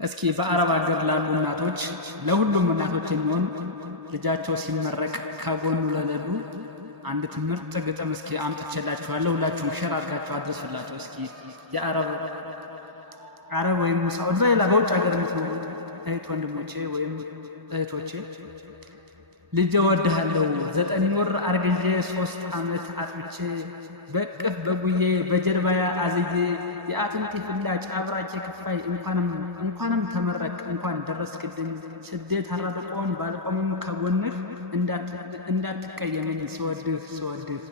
እስኪ በአረብ ሀገር ላሉ እናቶች ለሁሉም እናቶች የሚሆን ልጃቸው ሲመረቅ ከጎኑ ለሌሉ አንድ ምርጥ ግጥም እስኪ አምጥቼላችኋለሁ። ሁላችሁም ሼር አድርጋችሁ አድርሱላቸው። እስኪ የአረብ ወይም ሳውዲ ሌላ በውጭ ሀገር የምትኖሩ እህት ወንድሞቼ ወይም እህቶቼ ልጄ እወድሃለሁ 9 ወር አርግዤ 3 ዓመት አጥብቼ በቅፍ በጉዬ በጀርባያ አዝዬ የአጥንቴ ፍላጭ አብራቼ ክፋይ እንኳንም ተመረቅ እንኳን ደረስክልኝ ስደት አራርቆን ባልቆምም ከጎንህ እንዳትቀየመኝ ስወድህ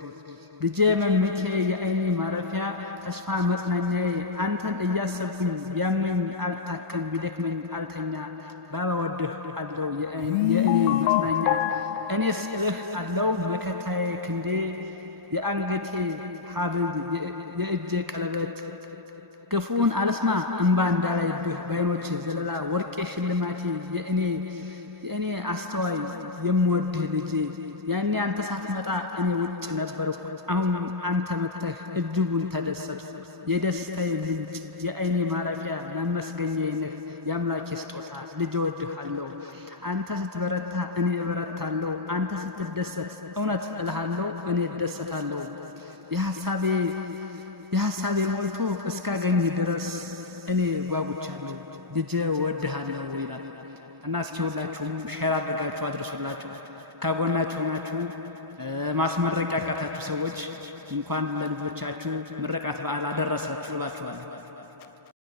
ልጄ መምቴ የአይኔ ማረፊያ ተስፋ መጽናኛዬ አንተን እያሰብኩኝ ቢያመኝ አልታከም ቢደክመኝ አልተኛ ባባ ወድህ አለው የእኔ መጽናኛ እኔስ እልህ አለው መከታዬ ክንዴ የአንገቴ ሐብል የእጄ ቀለበት ክፉን አልስማ እንባ እንዳላይብህ ባይኖች ዘለላ ወርቄ ሽልማቴ የእኔ አስተዋይ የምወድህ ልጄ ያኔ አንተ ሳትመጣ እኔ ውጭ ነበርኩ አሁን አንተ መጥተህ እጅጉን ተደሰትኩ የደስታዬ ምንጭ የአይኔ ማረፊያ መመስገኛዬ ነህ የአምላኬ ስጦታ ልጄ እወድሃለሁ አንተ ስትበረታ እኔ እበረታለሁ አንተ ስትደሰት እውነት እልሃለሁ እኔ እደሰታለሁ የሐሳቤ ሞልቶ እስካገኝ ድረስ እኔ ጓጉቻለሁ ልጄ እወድሃለሁ ይላል እና እስኪ ሁላችሁም ሼር አድርጋችሁ አድርሱላችሁ። ከጎናችሁ ናችሁ ማስመረቅ ያቃታችሁ ሰዎች እንኳን ለልጆቻችሁ ምርቃት በዓል አደረሳችሁ እላችኋለሁ።